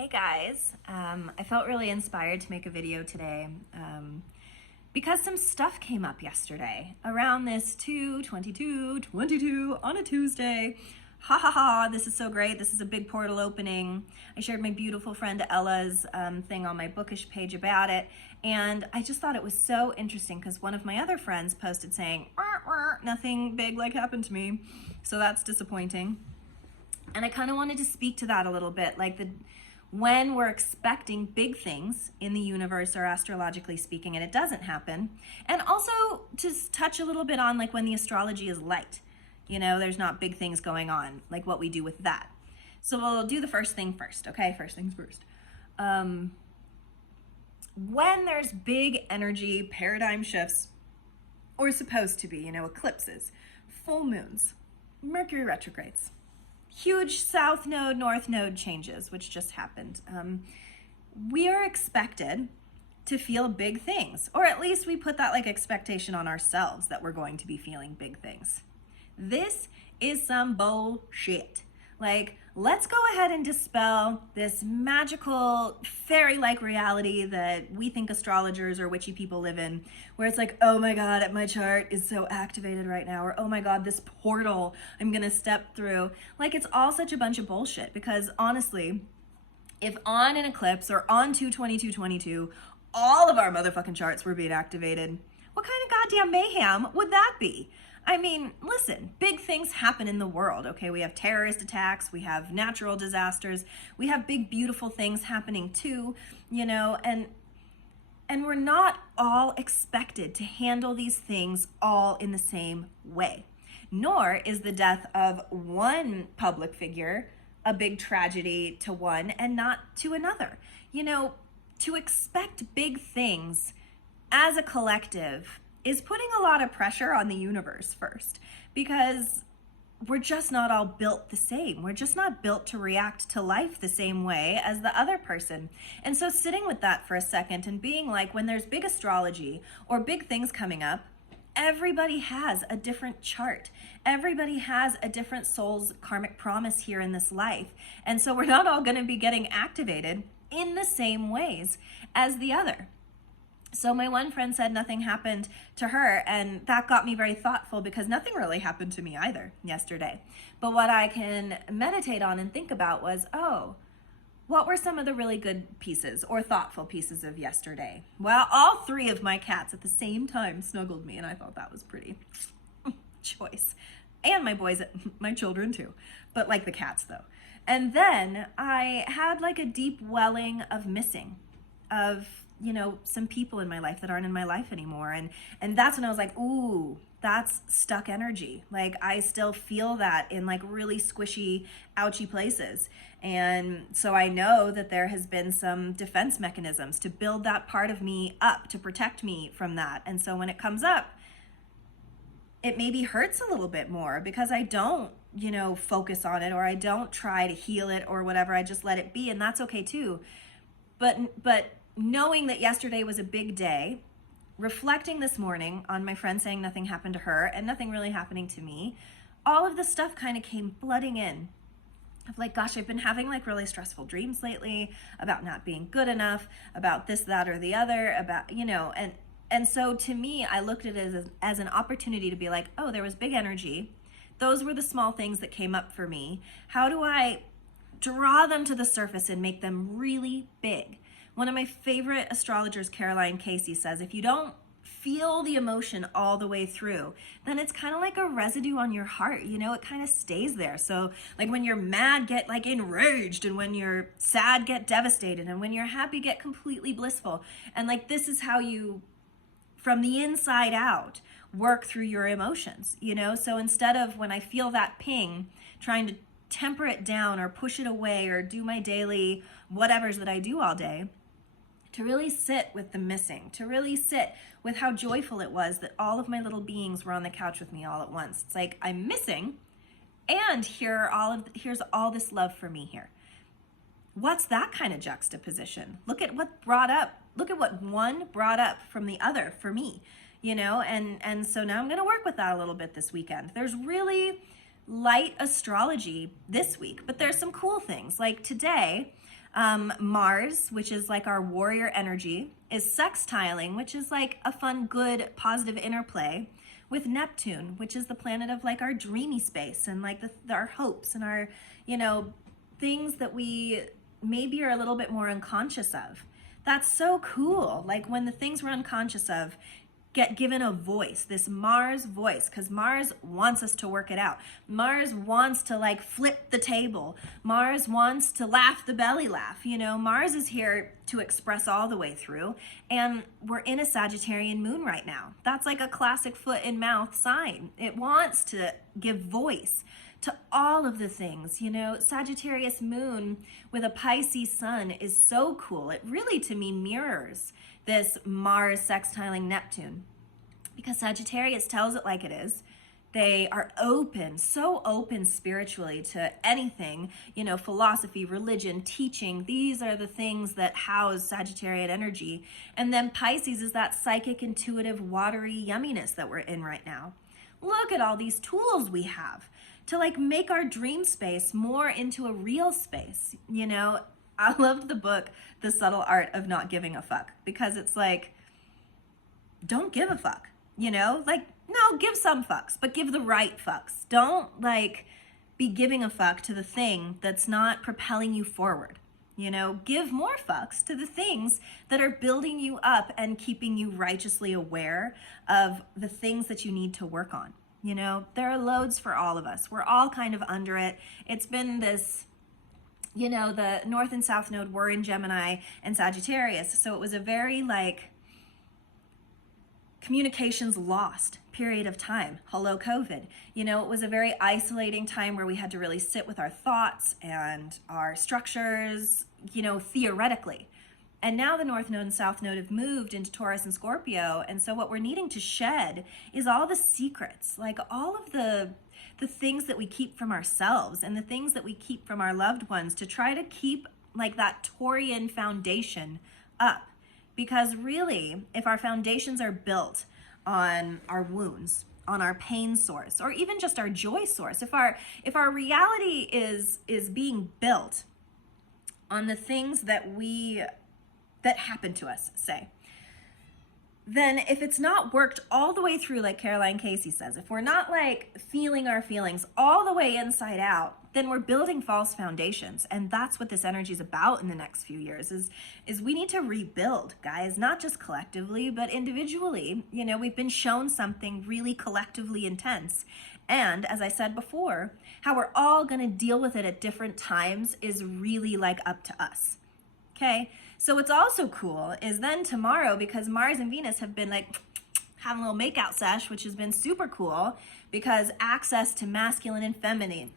Hey guys, I felt really inspired to make a video today because some stuff came up yesterday around this 2/22/22 on a Tuesday. Ha ha ha, this is so great. This is a big portal opening. I shared my beautiful friend Ella's thing on my bookish page about it, and I just thought it was so interesting because one of my other friends posted saying, nothing big like happened to me, so that's disappointing. And I kind of wanted to speak to that a little bit, like when we're expecting big things in the universe or astrologically speaking and it doesn't happen, and also to touch a little bit on like when the astrology is light, there's not big things going on, like what we do with that. So we'll do the first thing first, okay? First things first. When there's big energy paradigm shifts, or supposed to be, eclipses, full moons, Mercury retrogrades, huge south node, north node changes, which just happened. We are expected to feel big things, or at least we put that like expectation on ourselves that we're going to be feeling big things. This is some bullshit. Like, let's go ahead and dispel this magical fairy-like reality that we think astrologers or witchy people live in, where it's like, oh my God, my chart is so activated right now, or oh my God, this portal I'm gonna step through. Like, it's all such a bunch of bullshit, because honestly, if on an eclipse or on 2/22/22, all of our motherfucking charts were being activated, what kind of goddamn mayhem would that be? I mean, listen, big things happen in the world, okay? We have terrorist attacks, we have natural disasters, we have big, beautiful things happening too, and we're not all expected to handle these things all in the same way. Nor is the death of one public figure a big tragedy to one and not to another. To expect big things as a collective is putting a lot of pressure on the universe first, because we're just not all built the same. We're just not built to react to life the same way as the other person. And so sitting with that for a second and being like, when there's big astrology or big things coming up, everybody has a different chart. Everybody has a different soul's karmic promise here in this life. And so we're not all going to be getting activated in the same ways as the other. So my one friend said nothing happened to her, and that got me very thoughtful, because nothing really happened to me either yesterday. But what I can meditate on and think about was, what were some of the really good pieces or thoughtful pieces of yesterday? Well, all three of my cats at the same time snuggled me, and I thought that was pretty choice. And my children too, but like the cats though. And then I had like a deep welling of missing, of some people in my life that aren't in my life anymore. And that's when I was like, ooh, that's stuck energy. Like, I still feel that in like really squishy, ouchy places. And so I know that there has been some defense mechanisms to build that part of me up to protect me from that. And so when it comes up, it maybe hurts a little bit more because I don't, focus on it, or I don't try to heal it or whatever. I just let it be, and that's okay too. But knowing that yesterday was a big day, reflecting this morning on my friend saying nothing happened to her and nothing really happening to me, all of the stuff kind of came flooding in of like, gosh, I've been having like really stressful dreams lately about not being good enough, about this, that, or the other, about, and so to me, I looked at it as an opportunity to be like, oh, there was big energy. Those were the small things that came up for me. How do I draw them to the surface and make them really big? One of my favorite astrologers, Caroline Casey, says, if you don't feel the emotion all the way through, then it's kind of like a residue on your heart, it kind of stays there. So like when you're mad, get like enraged, and when you're sad, get devastated, and when you're happy, get completely blissful. And like, this is how you, from the inside out, work through your emotions, So instead of, when I feel that ping, trying to temper it down or push it away or do my daily whatevers that I do all day, to really sit with the missing, to really sit with how joyful it was that all of my little beings were on the couch with me all at once. It's like, I'm missing, and here's all this love for me here. What's that kind of juxtaposition? Look at what one brought up from the other for me, and so now I'm going to work with that a little bit this weekend. There's really light astrology this week, but there's some cool things. Like today, Mars, which is like our warrior energy, is sextiling, which is like a fun, good, positive interplay with Neptune, which is the planet of like our dreamy space and like our hopes and our, things that we maybe are a little bit more unconscious of. That's so cool. Like when the things we're unconscious of get given a voice, this Mars voice, because Mars wants us to work it out. Mars wants to like flip the table. Mars wants to laugh the belly laugh. Mars is here to express all the way through. And we're in a Sagittarian moon right now. That's like a classic foot and mouth sign. It wants to give voice to all of the things. Sagittarius moon with a Pisces sun is so cool. It really, to me, mirrors this Mars sextiling Neptune, because Sagittarius tells it like it is. They are open, so open spiritually to anything, philosophy, religion, teaching. These are the things that house Sagittarian energy. And then Pisces is that psychic, intuitive, watery yumminess that we're in right now. Look at all these tools we have to like make our dream space more into a real space. I loved the book, The Subtle Art of Not Giving a Fuck, because it's like, don't give a fuck, like, no, give some fucks, but give the right fucks. Don't like be giving a fuck to the thing that's not propelling you forward. Give more fucks to the things that are building you up and keeping you righteously aware of the things that you need to work on. There are loads for all of us. We're all kind of under it. It's been this, the North and South Node were in Gemini and Sagittarius. So it was a very like communications lost period of time. Hello, COVID. It was a very isolating time where we had to really sit with our thoughts and our structures, theoretically. And now the North Node and South Node have moved into Taurus and Scorpio. And so what we're needing to shed is all the secrets, like all of the things that we keep from ourselves and the things that we keep from our loved ones, to try to keep like that Taurian foundation up. Because really, if our foundations are built on our wounds, on our pain source, or even just our joy source, if our reality is being built on the things that happen to us, say, then if it's not worked all the way through, like Caroline Casey says, if we're not like feeling our feelings all the way inside out, then we're building false foundations. And that's what this energy is about in the next few years, is we need to rebuild, guys, not just collectively, but individually. We've been shown something really collectively intense. And as I said before, how we're all gonna deal with it at different times is really like up to us, okay? So what's also cool is then tomorrow, because Mars and Venus have been like having a little makeout sesh, which has been super cool, because access to masculine and feminine,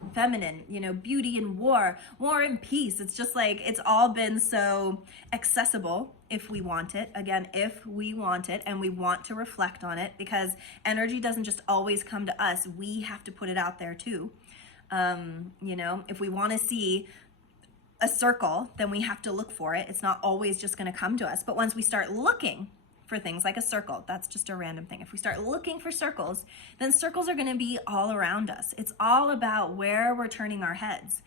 beauty and war and peace. It's just like, it's all been so accessible if we want it. Again, if we want it and we want to reflect on it, because energy doesn't just always come to us. We have to put it out there too. If we want to see a circle, then we have to look for it. It's not always just going to come to us. But once we start looking for things like a circle, that's just a random thing. If we start looking for circles, then circles are going to be all around us. It's all about where we're turning our heads,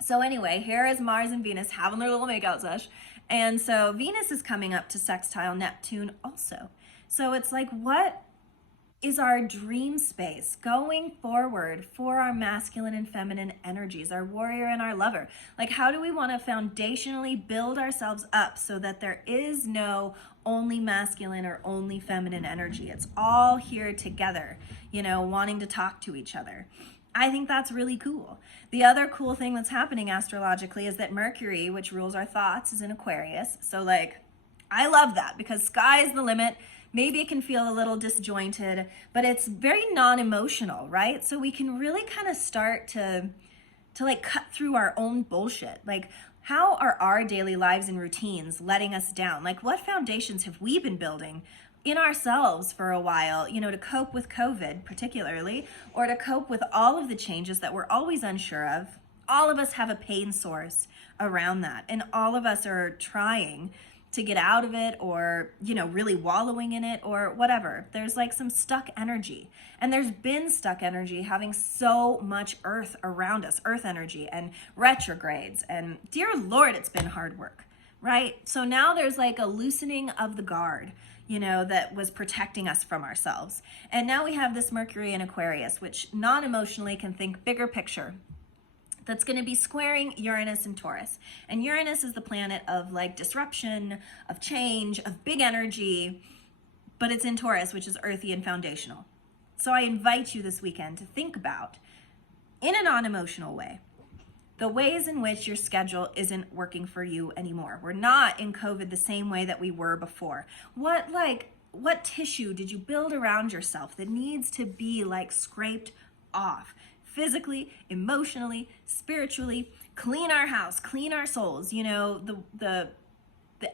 So anyway, here is Mars and Venus having their little makeout sesh. And so Venus is coming up to sextile Neptune also. So it's like, what is our dream space going forward for our masculine and feminine energies, our warrior and our lover? Like, how do we want to foundationally build ourselves up so that there is no only masculine or only feminine energy? It's all here together, wanting to talk to each other. I think that's really cool. The other cool thing that's happening astrologically is that Mercury, which rules our thoughts, is in Aquarius. So like, I love that, because sky's the limit. Maybe it can feel a little disjointed, but it's very non-emotional, right? So we can really kind of start to like cut through our own bullshit. Like, how are our daily lives and routines letting us down? Like, what foundations have we been building in ourselves for a while, to cope with COVID particularly, or to cope with all of the changes that we're always unsure of? All of us have a pain source around that, and all of us are trying to get out of it, or, really wallowing in it or whatever. There's like some stuck energy. And there's been stuck energy having so much earth around us, earth energy and retrogrades. And dear Lord, it's been hard work, right? So now there's like a loosening of the guard, that was protecting us from ourselves. And now we have this Mercury in Aquarius, which non-emotionally can think bigger picture. That's going to be squaring Uranus and Taurus. And Uranus is the planet of like disruption, of change, of big energy, but it's in Taurus, which is earthy and foundational. So I invite you this weekend to think about, in a non-emotional way, the ways in which your schedule isn't working for you anymore. We're not in COVID the same way that we were before. What tissue did you build around yourself that needs to be like scraped off? Physically, emotionally, spiritually, clean our house, clean our souls. The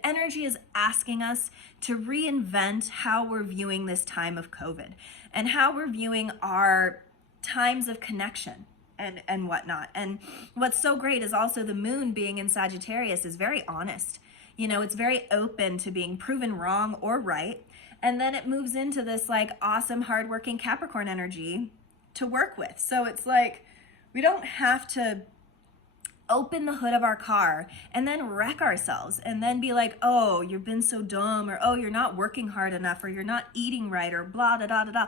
energy is asking us to reinvent how we're viewing this time of COVID and how we're viewing our times of connection and whatnot. And what's so great is also the moon being in Sagittarius is very honest. It's very open to being proven wrong or right. And then it moves into this like awesome, hardworking Capricorn energy to work with. So it's like, we don't have to open the hood of our car and then wreck ourselves and then be like, oh, you've been so dumb, or oh, you're not working hard enough, or you're not eating right, or blah, da, da, da, da.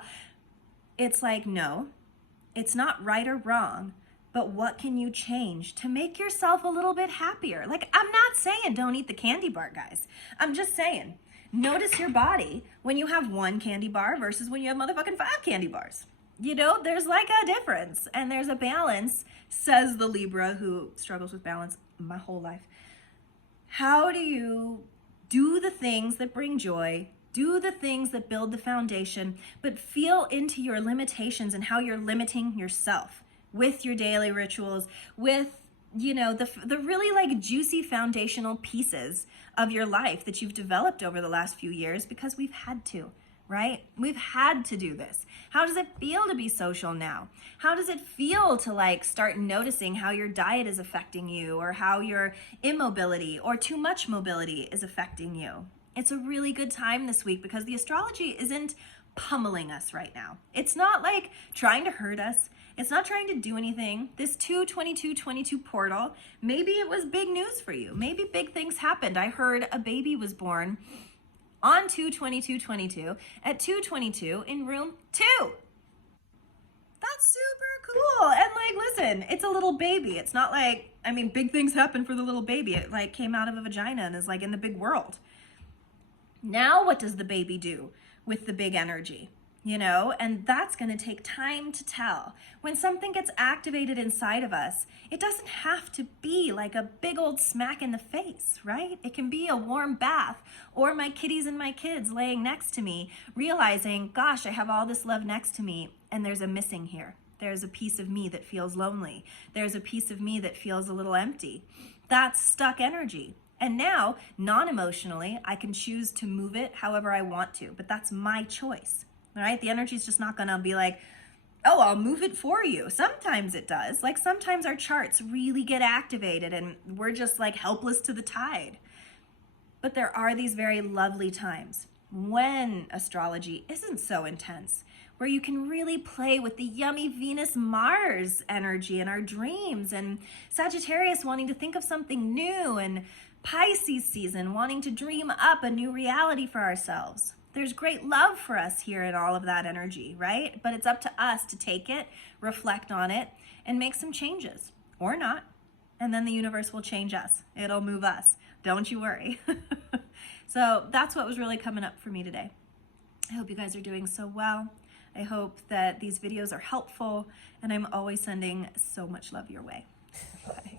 It's like, no, it's not right or wrong, but what can you change to make yourself a little bit happier? Like, I'm not saying don't eat the candy bar, guys. I'm just saying, notice your body when you have one candy bar versus when you have motherfucking 5 candy bars. There's like a difference, and there's a balance, says the Libra, who struggles with balance my whole life. How do you do the things that bring joy, do the things that build the foundation, but feel into your limitations and how you're limiting yourself with your daily rituals, with, the really like juicy foundational pieces of your life that you've developed over the last few years, because we've had to. Right? We've had to do this. How does it feel to be social now? How does it feel to like start noticing how your diet is affecting you, or how your immobility or too much mobility is affecting you? It's a really good time this week because the astrology isn't pummeling us right now. It's not like trying to hurt us. It's not trying to do anything. This 2/22/22 portal, maybe it was big news for you. Maybe big things happened. I heard a baby was born on 2/22/22 at 2:22 in room 2. That's super cool. And like, listen, it's a little baby. It's not like, big things happen for the little baby. It like came out of a vagina and is like in the big world. Now what does the baby do with the big energy? And that's going to take time to tell. When something gets activated inside of us, it doesn't have to be like a big old smack in the face, right? It can be a warm bath, or my kitties and my kids laying next to me, realizing, gosh, I have all this love next to me, and there's a missing here. There's a piece of me that feels lonely. There's a piece of me that feels a little empty. That's stuck energy. And now, non-emotionally, I can choose to move it however I want to, but that's my choice. All right, the energy is just not gonna be like, oh, I'll move it for you. Sometimes it does. Like sometimes our charts really get activated and we're just like helpless to the tide. But there are these very lovely times when astrology isn't so intense, where you can really play with the yummy Venus-Mars energy in our dreams, and Sagittarius wanting to think of something new, and Pisces season wanting to dream up a new reality for ourselves. There's great love for us here in all of that energy, right? But it's up to us to take it, reflect on it, and make some changes, or not. And then the universe will change us. It'll move us. Don't you worry. So that's what was really coming up for me today. I hope you guys are doing so well. I hope that these videos are helpful, and I'm always sending so much love your way. Bye.